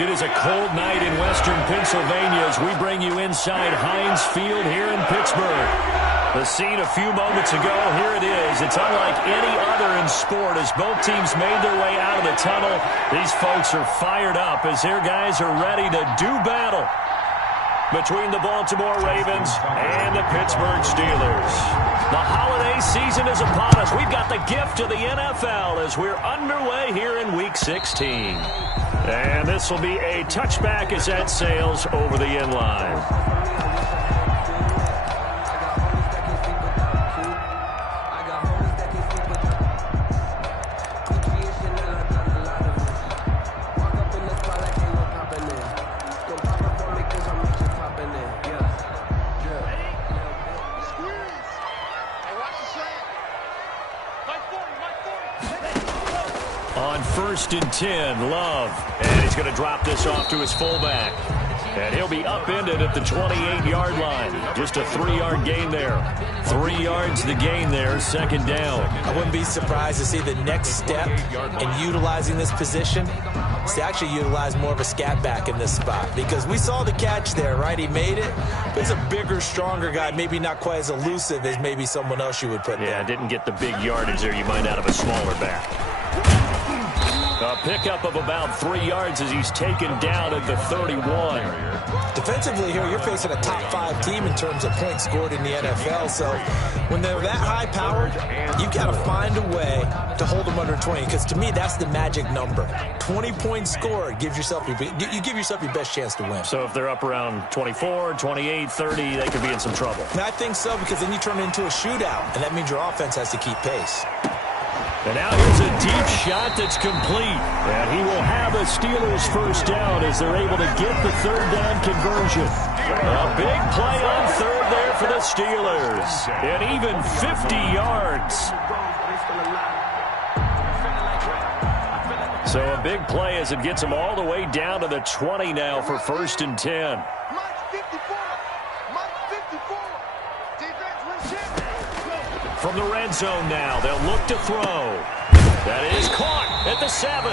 It is a cold night in western Pennsylvania as we bring you inside Heinz Field here in Pittsburgh. The scene a few moments ago, here it is. It's unlike any other in sport as both teams made their way out of the tunnel. These folks are fired up as their guys are ready to do battle between the Baltimore Ravens and the Pittsburgh Steelers. The holiday season is upon us. We've got the gift of the NFL as we're underway here in Week 16. And this will be a touchback as that sails over the end line. On 1st and 10, Love. And he's going to drop this off to his fullback. And he'll be upended at the 28-yard line. Just a 3-yard gain there. 3 yards the gain there, second down. I wouldn't be surprised to see the next step in utilizing this position is to actually utilize more of a scat back in this spot. Because we saw the catch there, right? He made it. He's a bigger, stronger guy, maybe not quite as elusive as maybe someone else you would put there. Yeah, didn't get the big yardage there you might out of a smaller back. A pickup of about 3 yards as he's taken down at the 31. Defensively here, you're facing a top 5 team in terms of points scored in the NFL. So when they're that high-powered, you've got to find a way to hold them under 20. Because to me, that's the magic number. 20 points scored gives yourself you give yourself your best chance to win. So if they're up around 24, 28, 30, they could be in some trouble. And I think so, because then you turn it into a shootout, and that means your offense has to keep pace. And now here's a deep shot that's complete. And he will have a Steelers first down as they're able to get the third down conversion. A big play on third there for the Steelers. And even 50 yards. So a big play as it gets them all the way down to the 20 now for 1st and 10. From the red zone now, they'll look to throw. That is caught at the 7.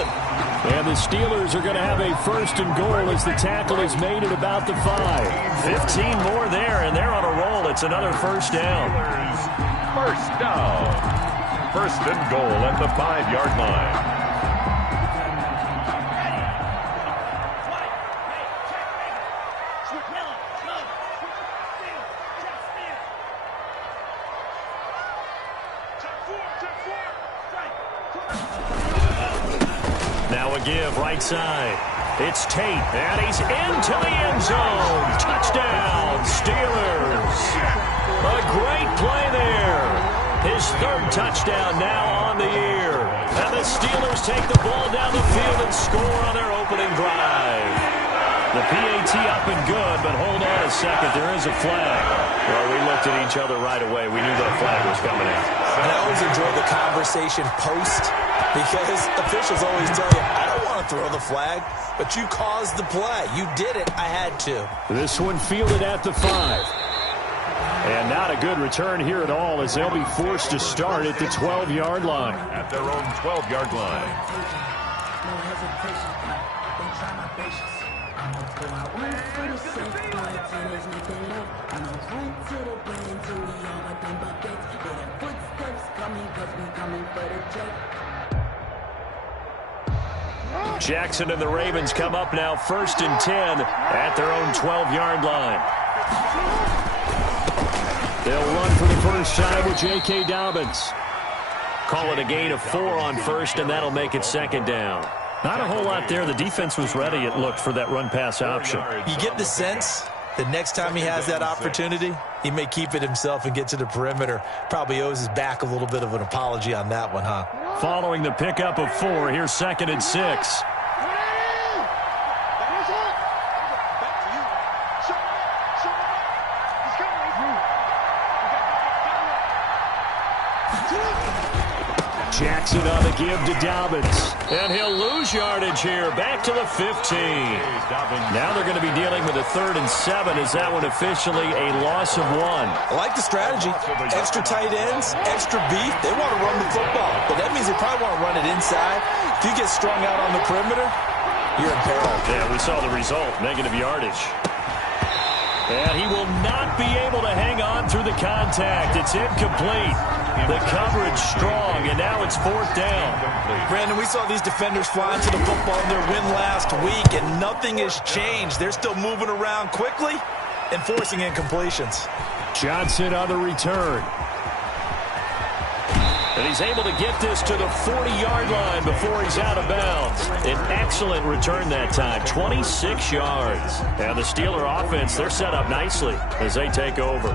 And the Steelers are going to have a 1st and goal as the tackle is made at about the 5. 15 more there, and they're on a roll. It's another first down. First down. 1st and goal at the 5-yard line. Now a give right side. It's Tate, and he's into the end zone. Touchdown, Steelers. A great play there. His 3rd touchdown now on the year. And the Steelers take the ball down the field and score on their opening drive. The PAT up and good, but hold on a second. There is a flag. Well, we looked at each other right away. We knew that flag was coming out. And I always enjoy the conversation post, because officials always tell you, I don't want to throw the flag, but you caused the play. You did it. I had to. This one fielded at the 5. And not a good return here at all as they'll be forced to start at the 12-yard line. At their own 12-yard line. Jackson and the Ravens come up now 1st and 10 at their own 12-yard line. They'll run for the first time with J.K. Dobbins. Call it a gain of 4 on 1st, and that'll make it 2nd down. Not a whole lot there. The defense was ready, it looked, for that run-pass option. You get the sense that next time he has that opportunity, he may keep it himself and get to the perimeter. Probably owes his back a little bit of an apology on that one, huh? Following the pickup of 4, here's 2nd and 6. Jackson on the give to Dobbins. And he'll lose yardage here. Back to the 15. Now they're going to be dealing with a 3rd and 7. Is that one officially a loss of 1? I like the strategy. Extra tight ends, extra beef. They want to run the football. But that means they probably want to run it inside. If you get strung out on the perimeter, you're in peril. Yeah, we saw the result, negative yardage. And he will not be able to hang on through the contact. It's incomplete. The coverage strong, and now it's 4th down. Brandon, we saw these defenders flying to the football in their win last week, and nothing has changed. They're still moving around quickly and forcing incompletions. Johnson on the return. And he's able to get this to the 40-yard line before he's out of bounds. An excellent return that time, 26 yards. And the Steeler offense, they're set up nicely as they take over.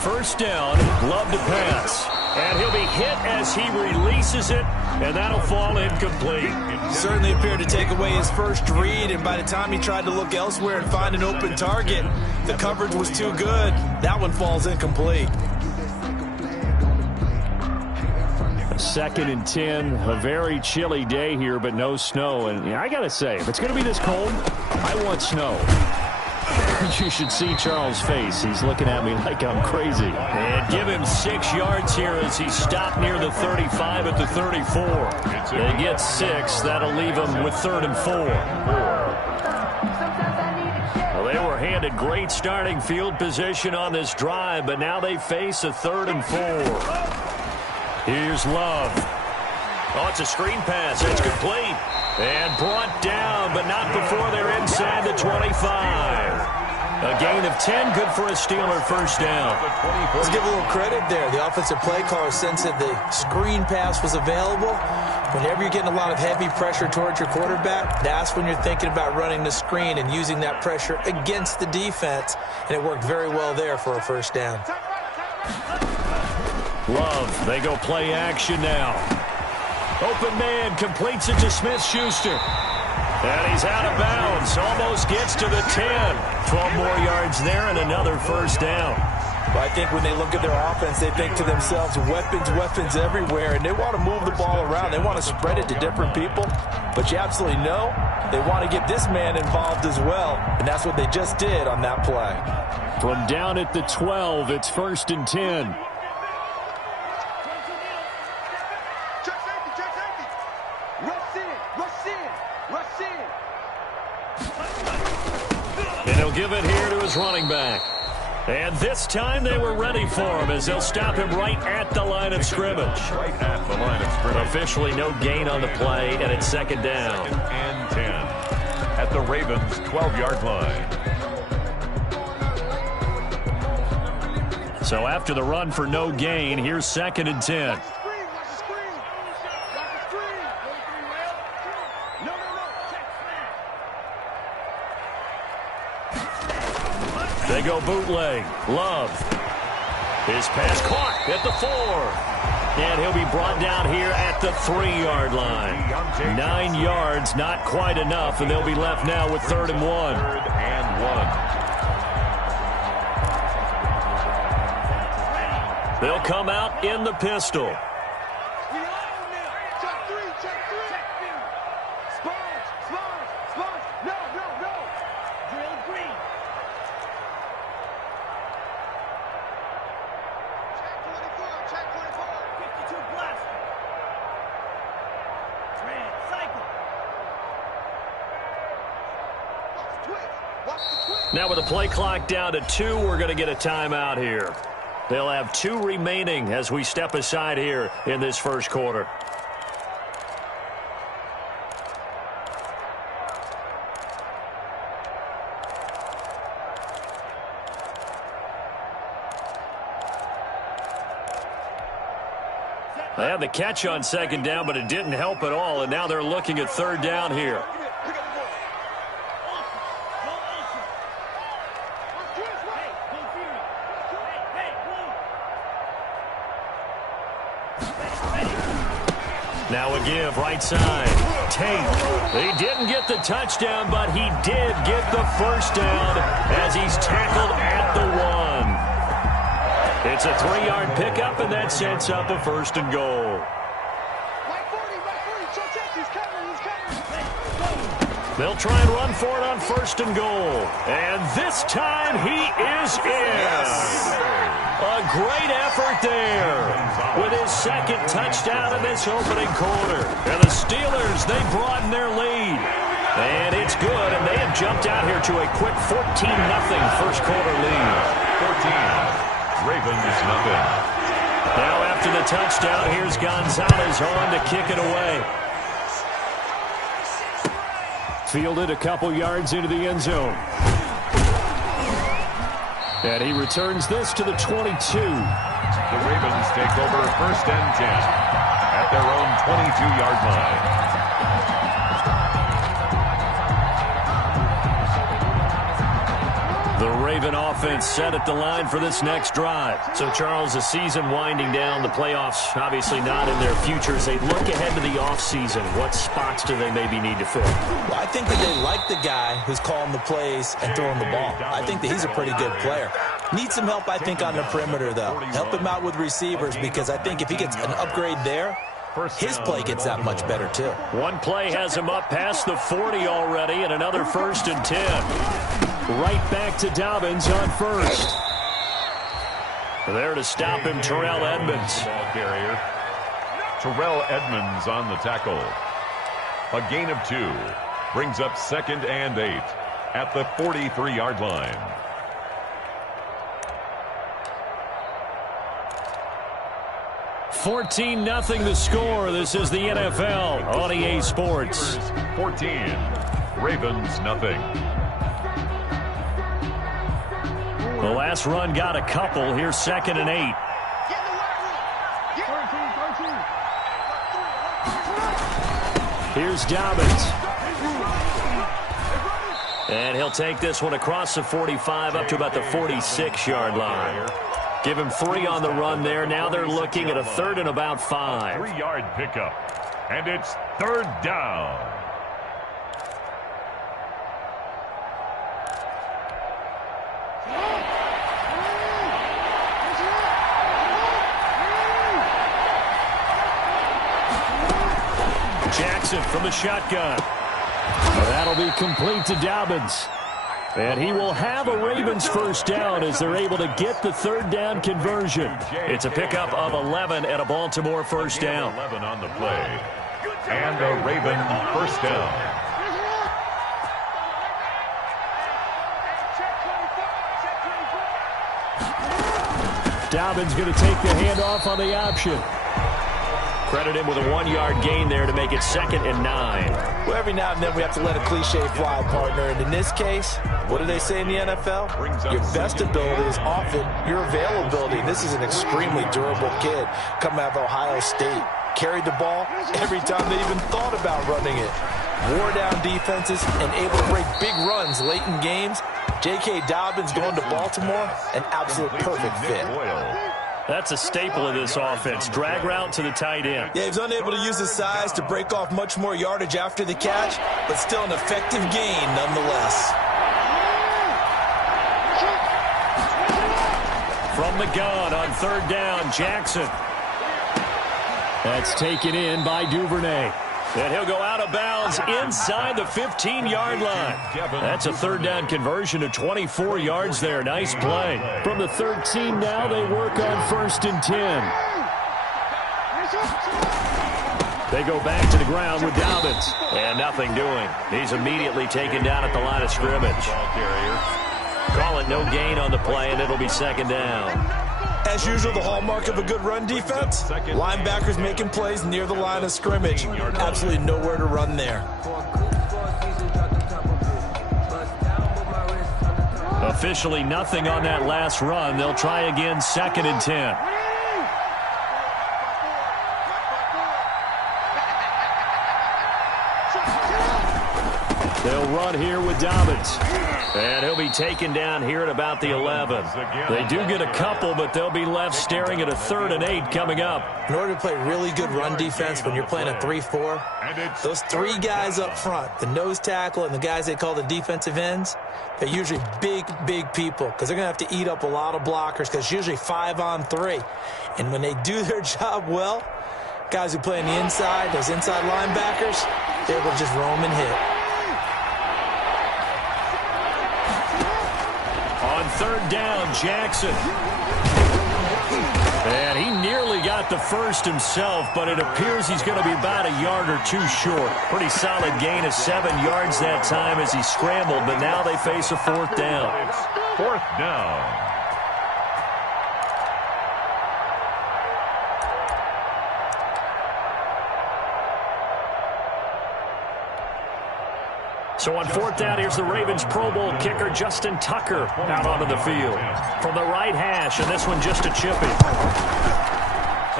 First down, Love to pass. And he'll be hit as he releases it, and that'll fall incomplete. Certainly appeared to take away his first read, and by the time he tried to look elsewhere and find an open target, the coverage was too good. That one falls incomplete. 2nd and 10, a very chilly day here, but no snow. And I got to say, if it's going to be this cold, I want snow. You should see Charles' face. He's looking at me like I'm crazy. And give him 6 yards here as he's stopped near the 35 at the 34. And gets 6. That'll leave him with 3rd and 4. Well, they were handed great starting field position on this drive, but now they face a 3rd and 4. Here's Love. Oh, it's a screen pass. It's complete. And brought down, but not before they're inside the 25. A gain of 10, good for a Steeler first down. Let's give a little credit there. The offensive play caller sensed that the screen pass was available. Whenever you're getting a lot of heavy pressure towards your quarterback, that's when you're thinking about running the screen and using that pressure against the defense. And it worked very well there for a first down. Love, they go play action now. Open man, completes it to Smith-Schuster. And he's out of bounds, almost gets to the 10. 12 more yards there and another first down. Well, I think when they look at their offense, they think to themselves, weapons everywhere, and they want to move the ball around. They want to spread it to different people, but you absolutely know they want to get this man involved as well, and that's what they just did on that play. From down at the 12, it's 1st and 10. And he'll give it here to his running back. And this time they were ready for him as they'll stop him right at the line of scrimmage. Right at the line of scrimmage. Officially no gain on the play, and it's 2nd down. 2nd and 10 at the Ravens' 12-yard line. So after the run for no gain, here's 2nd and 10. They go bootleg. Love. His pass caught at the 4. And he'll be brought down here at the 3-yard line. 9 yards, not quite enough, and they'll be left now with 3rd and 1. 3rd and 1. They'll come out in the pistol. Now with the play clock down to 2, we're going to get a timeout here. They'll have 2 remaining as we step aside here in this first quarter. They had the catch on 2nd down, but it didn't help at all, and now they're looking at 3rd down here. Now a give, right side. Tate. He didn't get the touchdown, but he did get the first down as he's tackled at the 1. It's a 3-yard pickup, and that sets up a 1st and goal. They'll try and run for it on 1st and goal. And this time he is in. A great effort there with his second touchdown in this opening quarter. And the Steelers, they broaden their lead. And it's good, and they have jumped out here to a quick 14-0 first quarter lead. 14, Ravens nothing. Now after the touchdown, here's Gonzalez on to kick it away. Fielded a couple yards into the end zone. And he returns this to the 22. The Ravens take over 1st and 10 at their own 22-yard line. The Raven offense set at the line for this next drive. So, Charles, the season winding down, the playoffs obviously not in their future. As they look ahead to the offseason, what spots do they maybe need to fill? Well, I think that they like the guy who's calling the plays and throwing the ball. I think that he's a pretty good player. Needs some help, I think, on the perimeter, though. Help him out with receivers, because I think if he gets an upgrade there, his play gets that much better, too. One play has him up past the 40 already, and another 1st and 10. Right back to Dobbins on first. There to stop him, Terrell Edmunds. Ball carrier. Terrell Edmunds on the tackle. A gain of 2. Brings up 2nd and 8 at the 43-yard line. $14-0 the score. This is the NFL on EA Sports. 14, Ravens nothing. The last run got a couple. Here's 2nd and 8. Here's Dobbins. And he'll take this one across the 45 up to about the 46-yard line. Give him 3 on the run there. Now they're looking at a 3rd and about 5. 3-yard pickup. And it's 3rd down. Jackson from the shotgun. That'll be complete to Dobbins. And he will have a Ravens first down as they're able to get the 3rd down conversion. It's a pickup of 11 and a Baltimore first down. 11 on the play. And a Raven first down. Dobbins going to take the handoff on the option. Credit him with a 1-yard gain there to make it 2nd and 9. Well, every now and then we have to let a cliche fly, partner. And in this case, what do they say in the NFL? Your best ability is often your availability. This is an extremely durable kid coming out of Ohio State. Carried the ball every time they even thought about running it. Wore down defenses and able to break big runs late in games. J.K. Dobbins going to Baltimore, an absolute perfect fit. That's a staple of this offense. Drag route to the tight end. Yeah, he's unable to use his size to break off much more yardage after the catch, but still an effective gain nonetheless. From the gun on 3rd down, Jackson. That's taken in by Duvernay. And he'll go out of bounds inside the 15-yard line. That's a 3rd down conversion of 24 yards there. Nice play. From the 13 now, they work on 1st and 10. They go back to the ground with Dobbins. And nothing doing. He's immediately taken down at the line of scrimmage. Call it no gain on the play, and it'll be 2nd down. As usual, the hallmark of a good run defense, linebackers making plays near the line of scrimmage. Absolutely nowhere to run there. Officially nothing on that last run. They'll try again 2nd and 10. They'll run here with Dobbins. And he'll be taken down here at about the 11. They do get a couple, but they'll be left staring at a 3rd and 8 coming up. In order to play really good run defense when you're playing a 3-4, those 3 guys up front, the nose tackle and the guys they call the defensive ends, they're usually big, big people because they're going to have to eat up a lot of blockers because it's usually 5-on-3. And when they do their job well, guys who play on the inside, those inside linebackers, they're able to just roam and hit. third down, Jackson. And he nearly got the first himself, but it appears he's going to be about a yard or two short. Pretty solid gain of 7 yards that time as he scrambled, but now they face a fourth down. It's fourth down. So on fourth down, here's the Ravens Pro Bowl kicker, Justin Tucker, out onto the field. From the right hash, and this one just a chippy.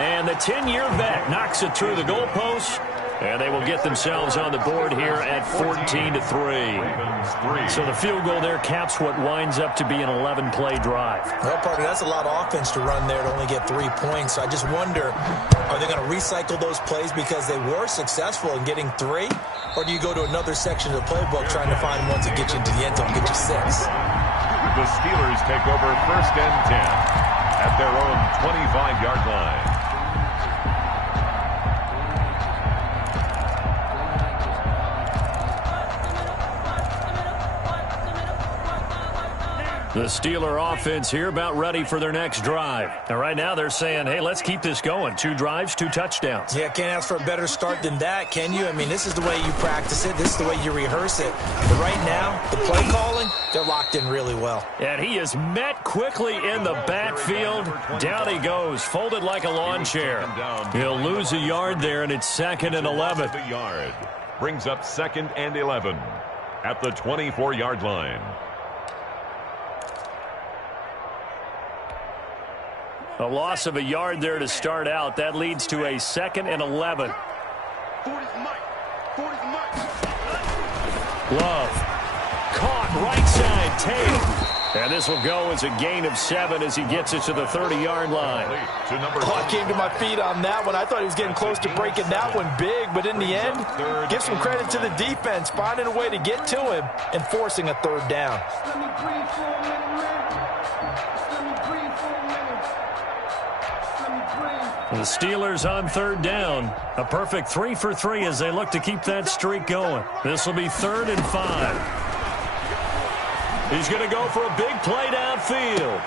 And the 10-year vet knocks it through the goalpost. And they will get themselves on the board here at 14-3. So the field goal there caps what winds up to be an 11-play drive. Well, partner, that's a lot of offense to run there to only get 3 points. So I just wonder, are they going to recycle those plays because they were successful in getting 3? Or do you go to another section of the playbook trying to find ones that get you into the end zone, get you 6? The Steelers take over first and 10 at their own 25-yard line. The Steeler offense here about ready for their next drive. And right now they're saying, hey, let's keep this going. 2 drives, 2 touchdowns. Yeah, can't ask for a better start than that, can you? I mean, this is the way you practice it. This is the way you rehearse it. But right now, the play calling, they're locked in really well. And he is met quickly in the backfield. Down he goes, folded like a lawn chair. He'll lose a yard there, and it's 2nd and 11. The yard brings up 2nd and 11 at the 24-yard line. A loss of a yard there to start out. That leads to a 2nd and 11. Love. Caught right side. Tatum. And this will go as a gain of 7 as he gets it to the 30-yard line. I came to my feet on that one. I thought he was getting close to breaking that one big, but in the end, give some credit to the defense, finding a way to get to him and forcing a third down. The Steelers on third down. A perfect 3 for 3 as they look to keep that streak going. This will be 3rd and 5. He's going to go for a big play downfield.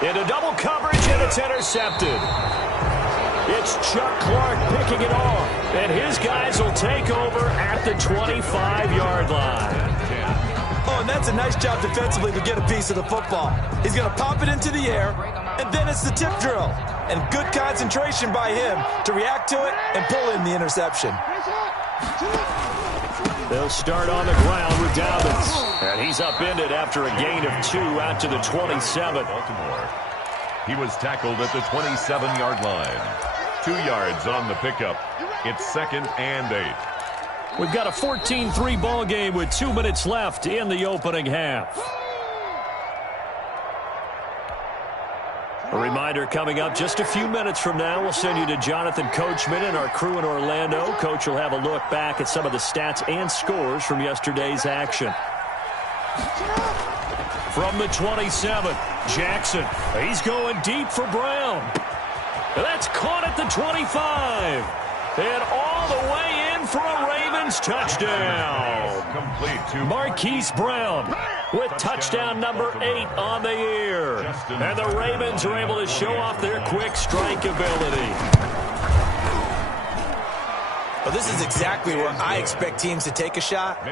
Into double coverage, and it's intercepted. It's Chuck Clark picking it off. And his guys will take over at the 25-yard line. Oh, and that's a nice job defensively to get a piece of the football. He's going to pop it into the air, and then it's the tip drill. And good concentration by him to react to it and pull in the interception. They'll start on the ground with Dobbins. And he's upended after a gain of 2 out to the 27. Baltimore. He was tackled at the 27-yard line. 2 yards on the pickup. It's 2nd and 8. We've got a 14-3 ball game with 2 minutes left in the opening half. A reminder coming up just a few minutes from now. We'll send you to Jonathan Coachman and our crew in Orlando. Coach will have a look back at some of the stats and scores from yesterday's action. From the 27, Jackson. He's going deep for Brown. That's caught at the 25. And all the way in for a Ravens touchdown. Complete to Marquise Brown with touchdown number 8 on the year. And the Ravens are able to show off their quick strike ability. Well, this is exactly where I expect teams to take a shot.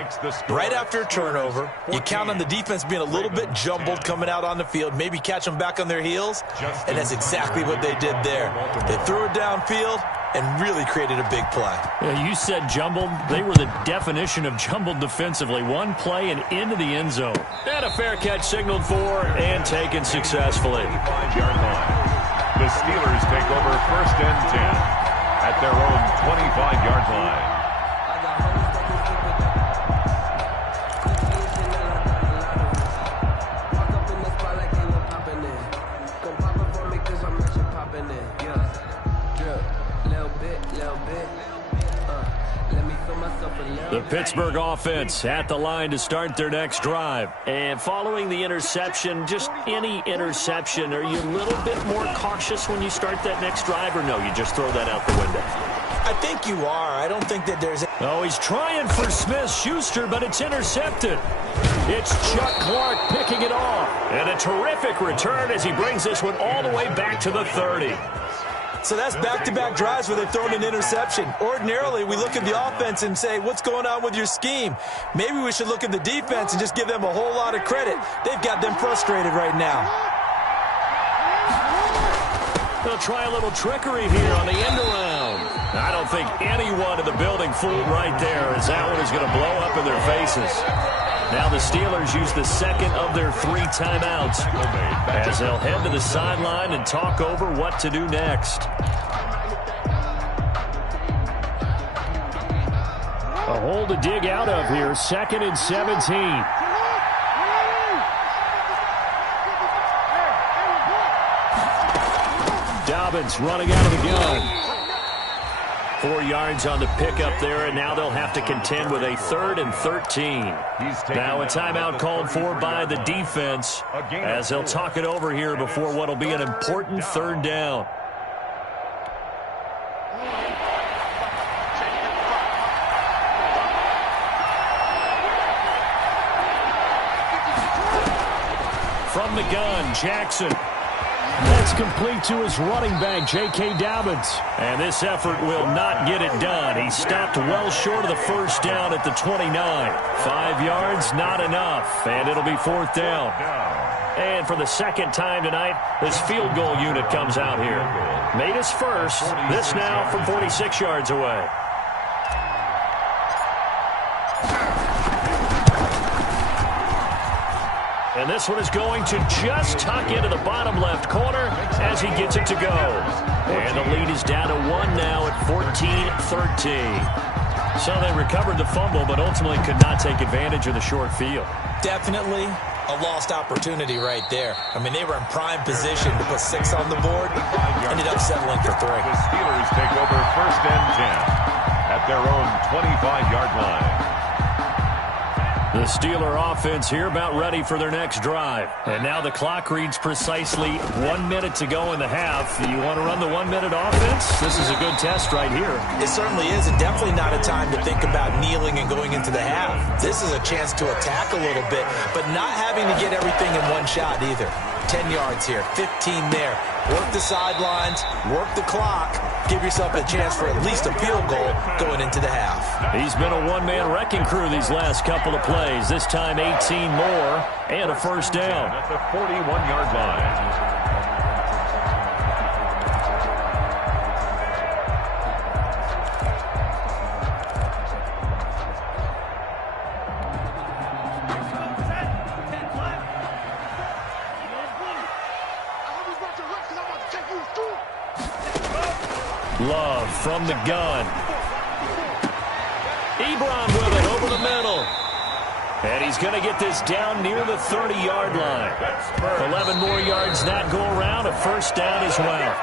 Right after a turnover, you count on the defense being a little bit jumbled coming out on the field, maybe catch them back on their heels, and that's exactly what they did there. They threw it downfield and really created a big play. Yeah, you said jumbled. They were the definition of jumbled defensively. One play and into the end zone. And a fair catch signaled for and taken successfully. 5-yard line. The Steelers take over first and 10 at their own 25-yard line. The Pittsburgh offense at the line to start their next drive. And following the interception, just any interception, are you a little bit more cautious when you start that next drive, or no, you just throw that out the window? I think you are. I don't think that there's... Oh, he's trying for Smith-Schuster, but it's intercepted. It's Chuck Clark picking it off. And a terrific return as he brings this one all the way back to the 30. So that's back-to-back drives where they've thrown an interception. Ordinarily, we look at the offense and say, what's going on with your scheme? Maybe we should look at the defense and just give them a whole lot of credit. They've got them frustrated right now. They'll try a little trickery here on the end around. I don't think anyone in the building fooled right there, as that one is going to blow up in their faces. Now the Steelers use the second of their 3 timeouts as they'll head to the sideline and talk over what to do next. A hole to dig out of here, 2nd and 17. Dobbins running out of the gun. 4 yards on the pickup there, and now they'll have to contend with a 3rd and 13. Now a timeout called for by the defense as they'll talk it over here before what will be an important 3rd down. From the gun, Jackson. That's complete to his running back, J.K. Dobbins. And this effort will not get it done. He stopped well short of the 1st down at the 29. 5 yards, not enough. And it'll be 4th down. And for the 2nd time tonight, this field goal unit comes out here. Made his first. This now from 46 yards away. And this one is going to just tuck into the bottom left corner as he gets it to go. And the lead is down to 1 now at 14-13. So they recovered the fumble, but ultimately could not take advantage of the short field. Definitely a lost opportunity right there. I mean, they were in prime position to put 6 on the board. Ended up settling for 3. The Steelers take over 1st and 10 at their own 25-yard line. The Steeler offense here about ready for their next drive. And now the clock reads precisely 1 minute to go in the half. You want to run the 1-minute offense? This is a good test right here. It certainly is, and definitely not a time to think about kneeling and going into the half. This is a chance to attack a little bit, but not having to get everything in one shot either. 10 yards here, 15 there. Work the sidelines, work the clock. Give yourself a chance for at least a field goal going into the half. He's been a one-man wrecking crew these last couple of plays. This time 18 more and a 1st down. At the 41-yard line. Love from the gun. Ebron with it over the middle. And he's going to get this down near the 30-yard line. 11 more yards that go around. A 1st down as well.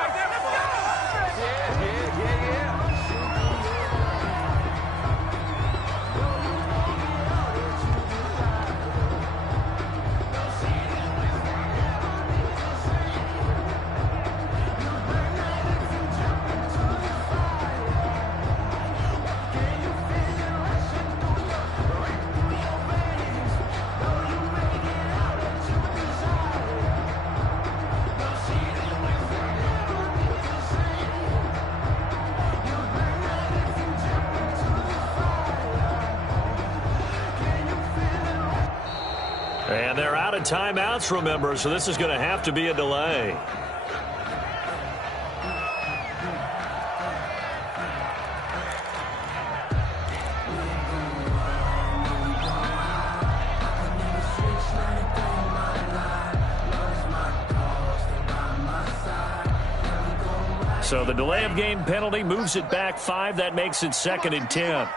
And they're out of timeouts, remember, so this is going to have to be a delay. So the delay of game penalty moves it back 5. That makes it 2nd and 10.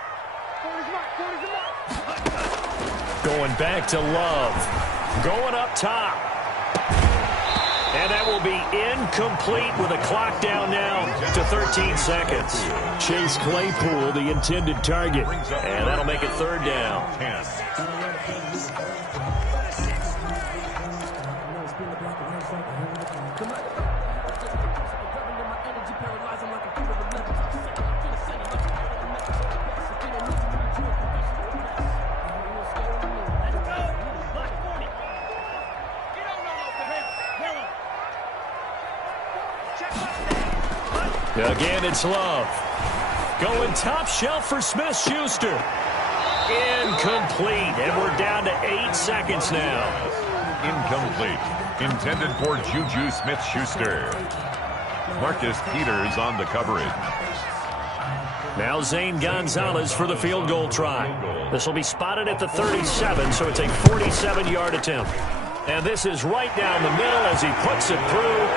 Going back to Love. Going up top. And that will be incomplete with a clock down now to 13 seconds. Chase Claypool, the intended target. And that'll make it 3rd down. Again, it's Love. Going top shelf for Smith-Schuster. Incomplete, and we're down to 8 seconds now. Incomplete. Intended for Juju Smith-Schuster. Marcus Peters on the coverage. Now Zane Gonzalez for the field goal try. This will be spotted at the 37, so it's a 47-yard attempt. And this is right down the middle as he puts it through.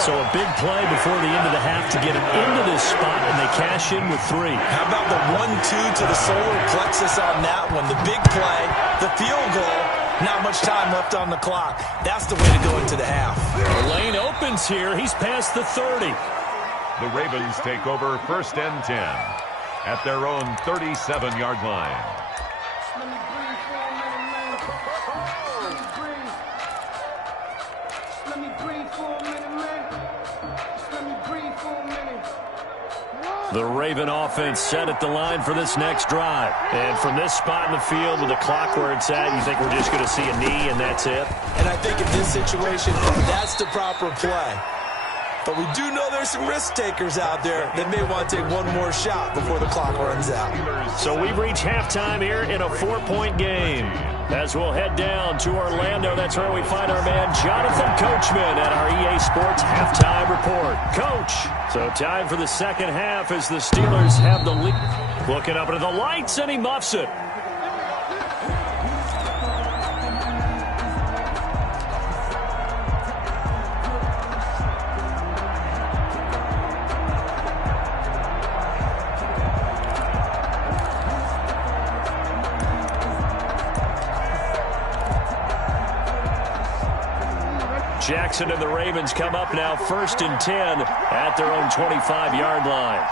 So a big play before the end of the half to get him into this spot, and they cash in with 3. How about the 1-2 to the solar plexus on that one? The big play, the field goal, not much time left on the clock. That's the way to go into the half. The lane opens here. He's past the 30. The Ravens take over 1st and 10 at their own 37-yard line. The Raven offense set at the line for this next drive. And from this spot in the field with the clock where it's at, you think we're just going to see a knee and that's it? And I think in this situation, that's the proper play. But we do know there's some risk takers out there that may want to take one more shot before the clock runs out. So we've reached halftime here in a 4-point game. As we'll head down to Orlando, that's where we find our man Jonathan Coachman at our EA Sports Halftime Report. Coach, so time for the second half as the Steelers have the lead. Looking up into the lights, and he muffs it. Jackson and the Ravens come up now 1st and 10 at their own 25-yard line.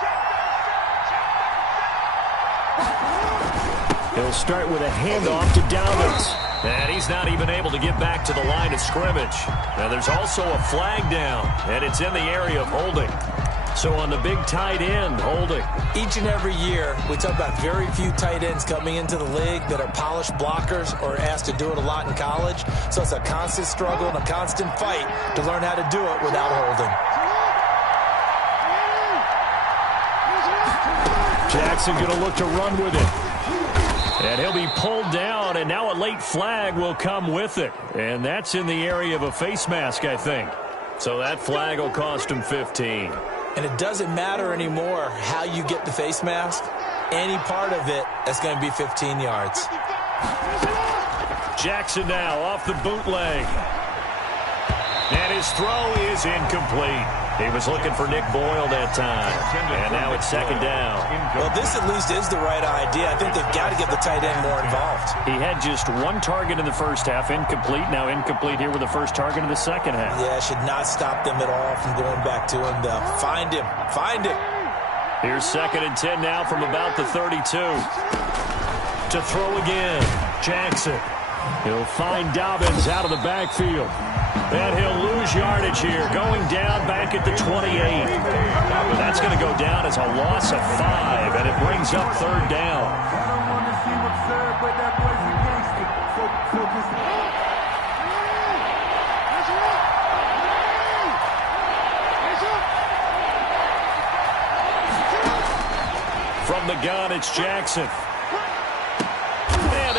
He'll start with a handoff to Dobbins. And he's not even able to get back to the line of scrimmage. Now there's also a flag down, and it's in the area of holding. So on the big tight end, holding. Each and every year, we talk about very few tight ends coming into the league that are polished blockers or asked to do it a lot in college. So it's a constant struggle and a constant fight to learn how to do it without holding. Jackson going to look to run with it. And he'll be pulled down, and now a late flag will come with it. And that's in the area of a face mask, I think. So that flag will cost him 15. And it doesn't matter anymore how you get the face mask. Any part of it, that's going to be 15 yards. Jackson now off the bootleg. And his throw is incomplete. He was looking for Nick Boyle that time. And now it's 2nd down. Well, this at least is the right idea. I think they've got to get the tight end more involved. He had just 1 target in the first half, incomplete. Now incomplete here with the first target in the second half. Yeah, should not stop them at all from going back to him, though. Find him. Find him. Here's 2nd and 10 now from about the 32. To throw again. Jackson. He'll find Dobbins out of the backfield. And he'll lose yardage here, going down back at the 28. But that's going to go down as a loss of 5, and it brings up 3rd down. From the gun, it's Jackson.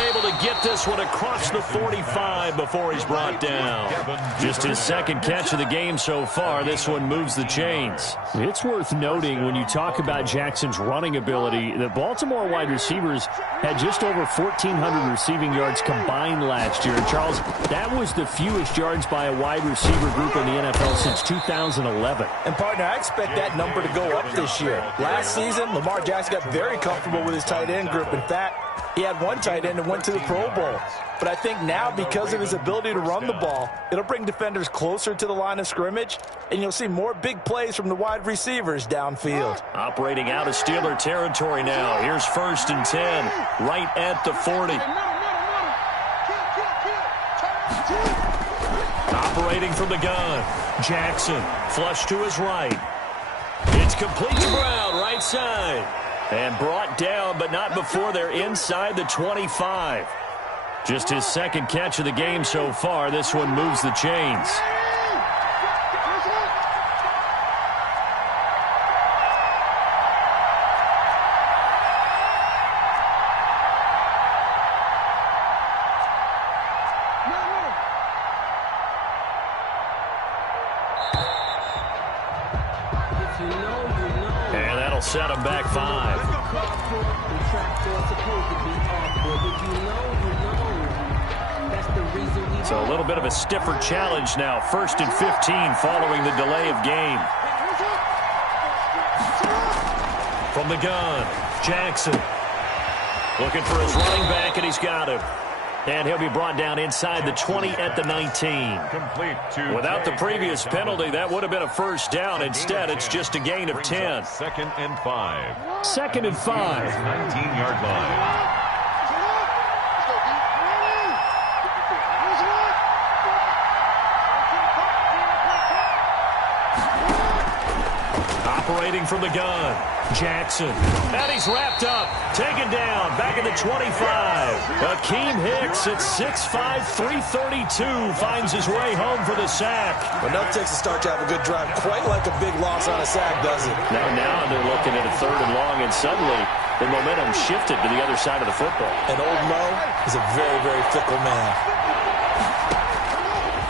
Able to get this one across the 45 before he's brought down. Just his 2nd catch of the game so far. This one moves the chains. It's worth noting when you talk about Jackson's running ability, the Baltimore wide receivers had just over 1,400 receiving yards combined last year. And Charles, that was the fewest yards by a wide receiver group in the NFL since 2011. And partner, I expect that number to go up this year. Last season, Lamar Jackson got very comfortable with his tight end group. In fact, he had 1 tight end that went to the Pro Bowl. But I think now, because of his ability to run the ball, it'll bring defenders closer to the line of scrimmage, and you'll see more big plays from the wide receivers downfield. Operating out of Steeler territory now. Here's 1st and 10, right at the 40. Operating from the gun. Jackson, flush to his right. It's complete to Brown, right side. And brought down, but not before they're inside the 25. Just his 2nd catch of the game so far. This one moves the chains. They'll set him back 5. So a little bit of a stiffer challenge now. 1st and 15 following the delay of game. From the gun, Jackson. Looking for his running back, and he's got him. And he'll be brought down inside the 20 at the 19. Complete to Without the previous penalty, that would have been a first down. Instead, it's just a gain of 10. 2nd and 5. 2nd and 5. 19-yard line. Operating from the gun, Jackson. And he's wrapped up, taken down, back at the 25. Akeem Hicks at 6'5", 332 finds his way home for the sack. But nothing takes a start to have a good drive, quite like a big loss on a sack, does it? Now they're looking at a 3rd and long, and suddenly the momentum shifted to the other side of the football. And Old Mo is a very, very fickle man.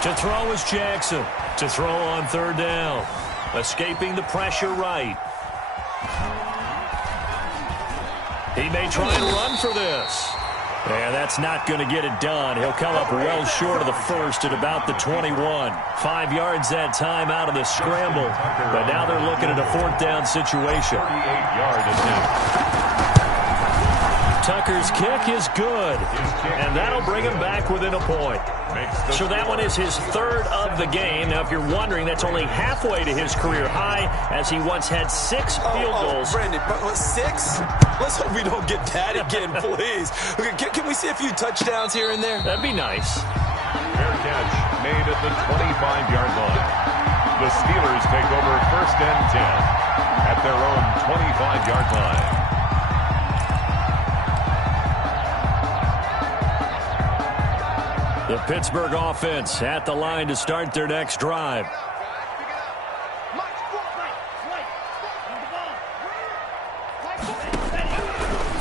To throw is Jackson. To throw on 3rd down. Escaping the pressure right. He may try and run for this. And that's not going to get it done. He'll come up well short of the 1st at about the 21. 5 yards that time out of the scramble. But now they're looking at a 4th down situation. 38-yard attempt. Tucker's kick is good. And that'll bring him back within a point. So that one is his 3rd of the game. Now, if you're wondering, that's only halfway to his career high, as he once had 6 field goals. Brandon, but 6? Let's hope we don't get that again, please. Okay, can we see a few touchdowns here and there? That'd be nice. Fair catch made at the 25-yard line. The Steelers take over 1st and 10 at their own 25-yard line. The Pittsburgh offense at the line to start their next drive.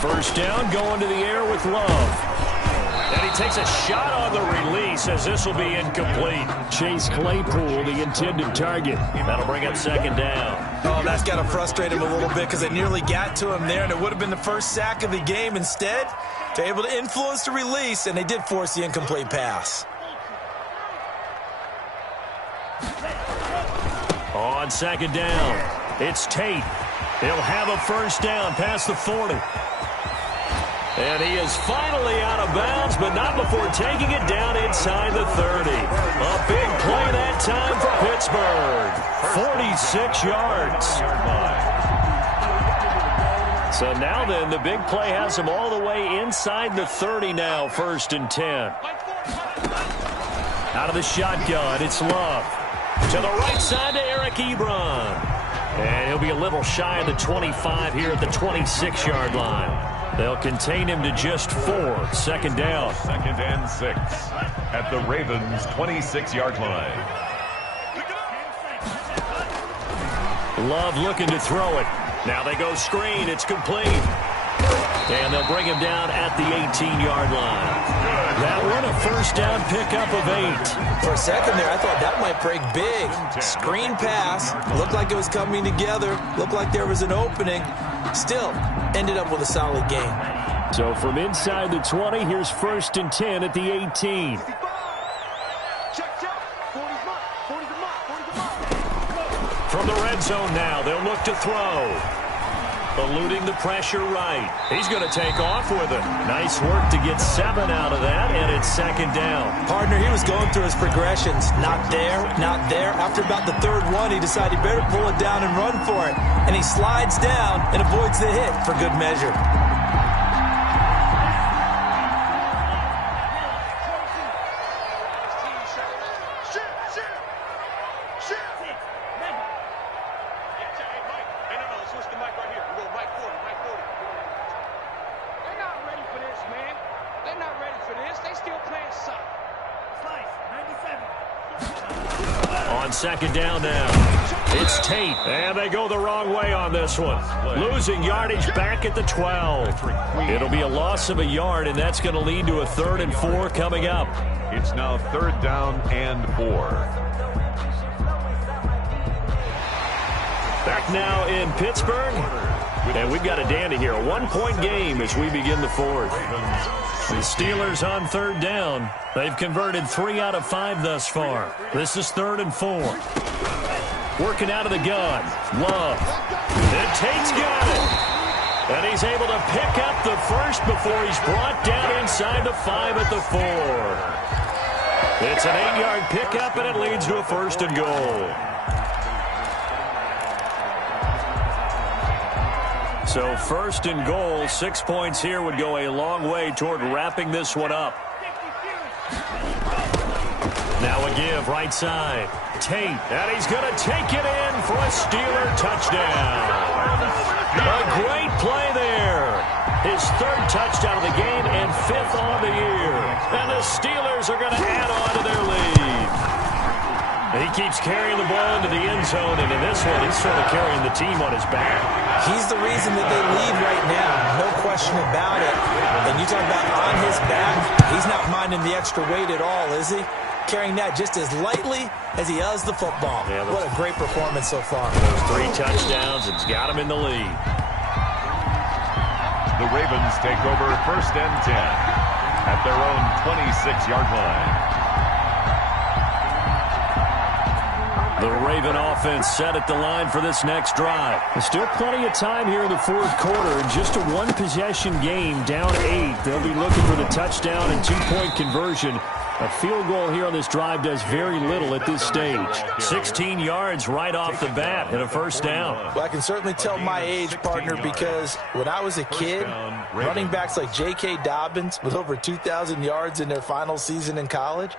First down, going to the air with Love. And he takes a shot on the release, as this will be incomplete. Chase Claypool, the intended target. That'll bring up 2nd down. Oh, that's got to frustrate him a little bit, because they nearly got to him there, and it would have been the first sack of the game. Instead, they're able to influence the release, and they did force the incomplete pass. On 2nd down, it's Tate. He'll have a first down past the 40. And he is finally out of bounds, but not before taking it down inside the 30. A big play that time for Pittsburgh. 46 yards. So now then, the big play has him all the way inside the 30 now, 1st and 10. Out of the shotgun, it's Love. To the right side to Eric Ebron. And he'll be a little shy of the 25 here at the 26-yard line. They'll contain him to just 4. 2nd down. 2nd and 6 at the Ravens' 26-yard line. Love looking to throw it. Now they go screen. It's complete. And they'll bring him down at the 18-yard line. That one a first down pickup of 8. For a second there, I thought that might break big. Screen pass. Looked like it was coming together. Looked like there was an opening. Still, ended up with a solid game. So from inside the 20, here's 1st and 10 at the 18. From the red zone now, they'll look to throw. Eluding the pressure right. He's going to take off with it. Nice work to get 7 out of that, and it's 2nd down. Partner, he was going through his progressions. Not there, not there. After about the 3rd one, he decided he better pull it down and run for it. And he slides down and avoids the hit for good measure. On 2nd down now, it's Tate. And they go the wrong way on this one. Losing yardage back at the 12. It'll be a loss of a yard, and that's going to lead to a 3rd and 4 coming up. It's now 3rd down and 4. Back now in Pittsburgh. And we've got a dandy here. A one-point game as we begin the fourth. The Steelers on third down. They've converted 3 out of 5 thus far. This is 3rd and 4. Working out of the gun. Love. And Tate's got it. And he's able to pick up the first before he's brought down inside the 5 at the 4. It's an 8-yard pickup, and it leads to a 1st and goal. So 1st and goal, 6 points here would go a long way toward wrapping this one up. Now a give right side. Tate, and he's going to take it in for a Steeler touchdown. A great play there. His 3rd touchdown of the game and 5th on the year. And the Steelers are going to add on to their lead. He keeps carrying the ball into the end zone, and in this one, he's sort of carrying the team on his back. He's the reason that they lead right now, no question about it. And you talk about on his back, he's not minding the extra weight at all, is he? Carrying that just as lightly as he does the football. Yeah, what a great performance so far. Those 3 touchdowns, it's got him in the lead. The Ravens take over 1st and 10 at their own 26-yard line. The Raven offense set at the line for this next drive. There's still plenty of time here in the 4th quarter. Just a 1-possession game, down 8. They'll be looking for the touchdown and 2-point conversion. A field goal here on this drive does very little at this stage. 16 yards right off the bat and a 1st down. Well, I can certainly tell my age, partner, because when I was a kid, running backs like J.K. Dobbins with over 2,000 yards in their final season in college,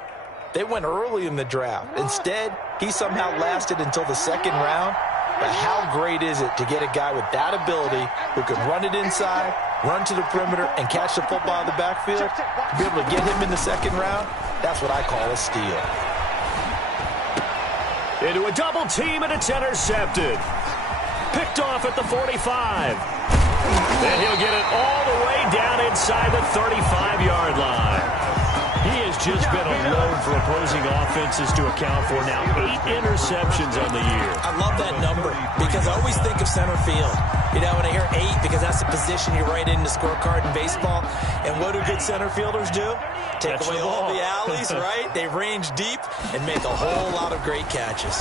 they went early in the draft. Instead, he somehow lasted until the 2nd round. But how great is it to get a guy with that ability who can run it inside, run to the perimeter, and catch the football in the backfield? To be able to get him in the 2nd round, that's what I call a steal. Into a double team, and it's intercepted. Picked off at the 45. And he'll get it all the way down inside the 35-yard line. He has just been a load for opposing offenses to account for now. 8 interceptions on the year. I love that number because I always think of center field. You know, when I hear 8, because that's the position you write in the scorecard in baseball. And what do good center fielders do? Take away all the alleys, right? They range deep and make a whole lot of great catches.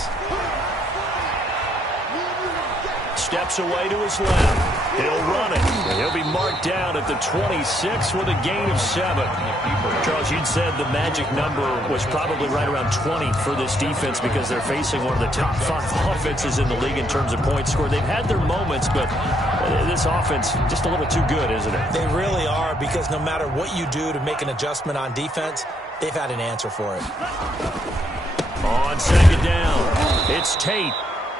Steps away to his left. He'll run it. And he'll be marked down at the 26 with a gain of 7. Charles, you'd said the magic number was probably right around 20 for this defense because they're facing one of the top 5 offenses in the league in terms of points scored. They've had their moments, but this offense just a little too good, isn't it? They really are, because no matter what you do to make an adjustment on defense, they've had an answer for it. On 2nd down, it's Tate.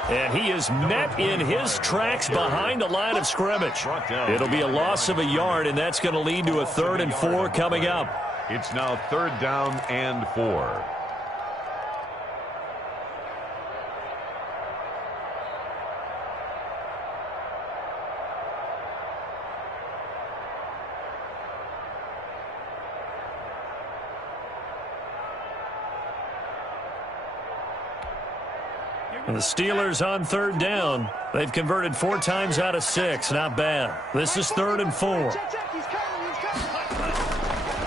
And he is met in his tracks behind the line of scrimmage. It'll be a loss of a yard, and that's going to lead to a 3rd and 4 coming up. It's now 3rd down and 4. And the Steelers on 3rd down. They've converted 4 times out of 6. Not bad. This is 3rd and 4.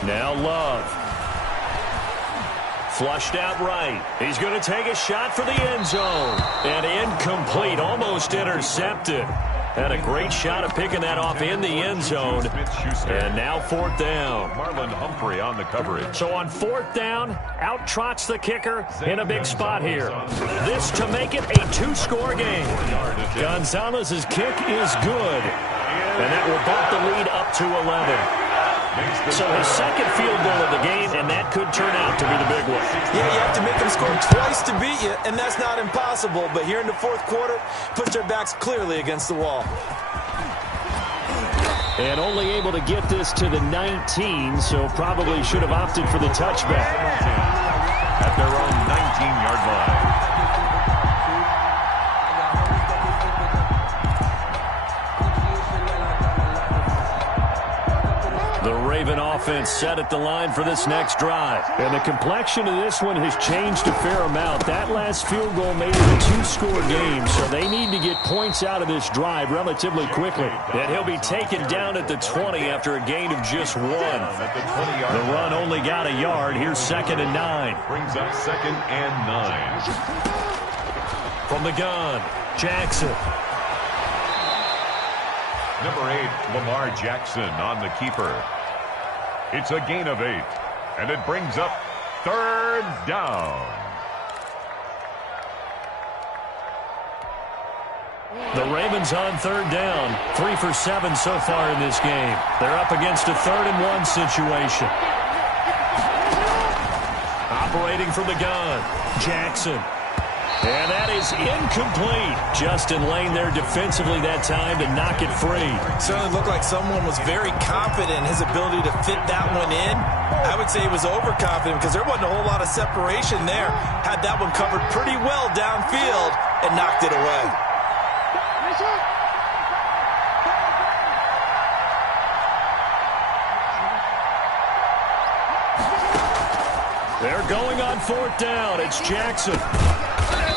Now Love. Flushed out right. He's going to take a shot for the end zone. And incomplete. Almost intercepted. Had a great shot of picking that off in the end zone. And now 4th down. Marlon Humphrey on the coverage. So on 4th down, out trots the kicker in a big spot here. This to make it a 2-score game. Gonzalez's kick is good. And that will bump the lead up to 11. So his 2nd field goal of the game, and that could turn out to be the big one. Yeah, you have to make them score twice to beat you, and that's not impossible. But here in the 4th quarter, puts their backs clearly against the wall. And only able to get this to the 19, so probably should have opted for the touchback. At their own 19-yard line. The Raven offense set at the line for this next drive. And the complexion of this one has changed a fair amount. That last field goal made it a 2-score game, so they need to get points out of this drive relatively quickly. And he'll be taken down at the 20 after a gain of just 1. The run only got a yard. Here's 2nd and 9. Brings up 2nd and 9. From the gun, Jackson. Number 8, Lamar Jackson on the keeper. It's a gain of 8, and it brings up 3rd down. The Ravens on 3rd down. 3 for 7 so far in this game. They're up against a 3rd and 1 situation. Operating from the gun, Jackson. And that is incomplete. Justin Lane there defensively that time to knock it free. Certainly looked like someone was very confident in his ability to fit that one in. I would say he was overconfident because there wasn't a whole lot of separation there. Had that one covered pretty well downfield and knocked it away. They're going on 4th down. It's Jackson.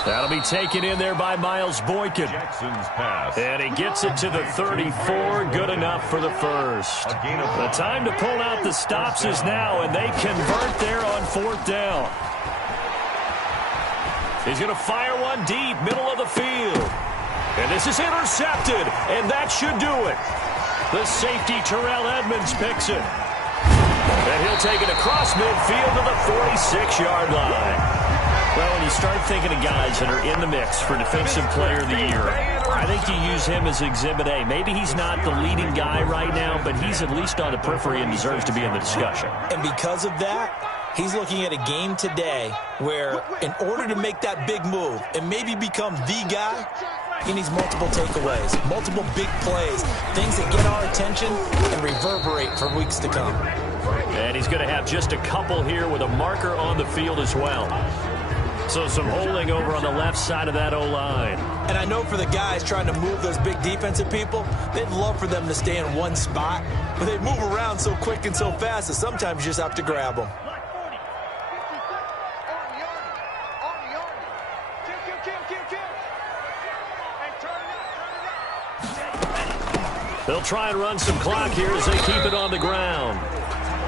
That'll be taken in there by Miles Boykin. Jackson's pass. And he gets it to the 34. Good enough for the first. The time to pull out the stops is now, and they convert there on 4th down. He's going to fire one deep, middle of the field. And this is intercepted, and that should do it. The safety, Terrell Edmonds, picks it. And he'll take it across midfield to the 46-yard line. Well, when you start thinking of guys that are in the mix for Defensive Player of the Year, I think you use him as Exhibit A. Maybe he's not the leading guy right now, but he's at least on the periphery and deserves to be in the discussion. And because of that, he's looking at a game today where in order to make that big move and maybe become the guy, he needs multiple takeaways, multiple big plays, things that get our attention and reverberate for weeks to come. And he's going to have just a couple here with a marker on the field as well. So some holding over on the left side of that O-line. And I know for the guys trying to move those big defensive people, they'd love for them to stay in one spot, but they move around so quick and so fast that sometimes you just have to grab them. They'll try and run some clock here as they keep it on the ground.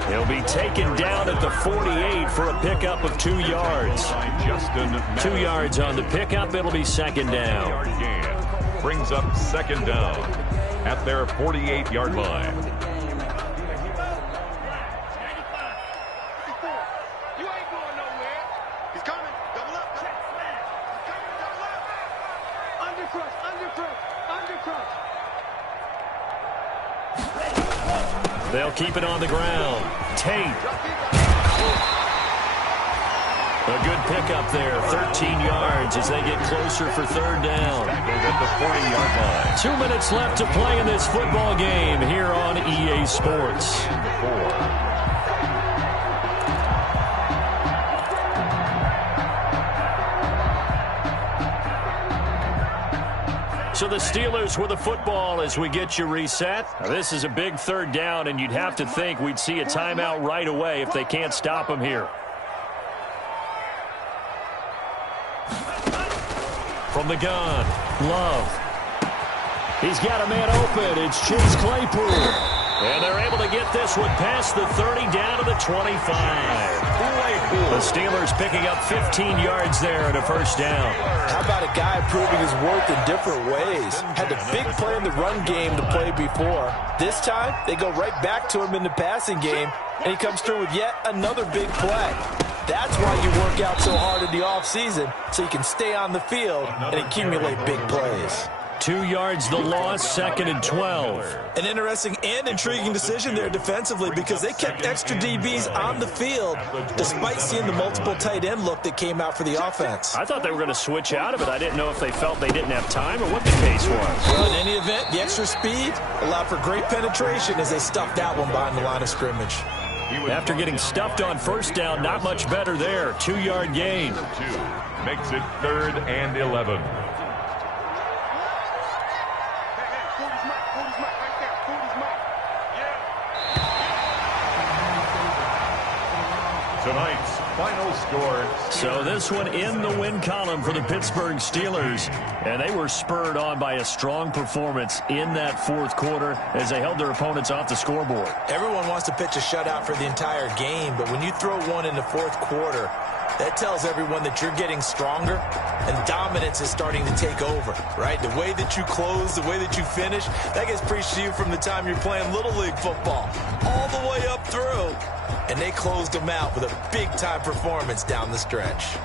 He'll be taken down at the 48 for a pickup of 2 yards. 2 yards on the pickup. It'll be 2nd down. Brings up 2nd down at their 48-yard line. They'll keep it on the ground. Tate. A good pickup there. 13 yards as they get closer for 3rd down. At the 40-yard line. 2 minutes left to play in this football game here on EA Sports. 4. So the Steelers with the football as we get you reset. Now this is a big 3rd down, and you'd have to think we'd see a timeout right away if they can't stop them here. From the gun, Love. He's got a man open. It's Chase Claypool. And they're able to get this one past the 30 down to the 25. The Steelers picking up 15 yards there and a 1st down. How about a guy proving his worth in different ways? Had a big play in the run game to play before. This time, they go right back to him in the passing game, and he comes through with yet another big play. That's why you work out so hard in the offseason, so you can stay on the field and accumulate big plays. 2 yards the loss, 2nd and 12. An interesting and intriguing decision there defensively because they kept extra DBs on the field despite seeing the multiple tight end look that came out for the offense. I thought they were going to switch out of it. I didn't know if they felt they didn't have time or what the case was. Well, in any event, the extra speed allowed for great penetration as they stuffed that one behind the line of scrimmage. After getting stuffed on 1st down, not much better there. 2-yard gain. 2 makes it 3rd and 11. Tonight's final score. So this one in the win column for the Pittsburgh Steelers. And they were spurred on by a strong performance in that fourth quarter as they held their opponents off the scoreboard. Everyone wants to pitch a shutout for the entire game, but when you throw one in the fourth quarter, that tells everyone that you're getting stronger and dominance is starting to take over, right? The way that you close, the way that you finish, that gets preached to you from the time you're playing Little League football all the way up through. And they closed them out with a big-time performance down the stretch.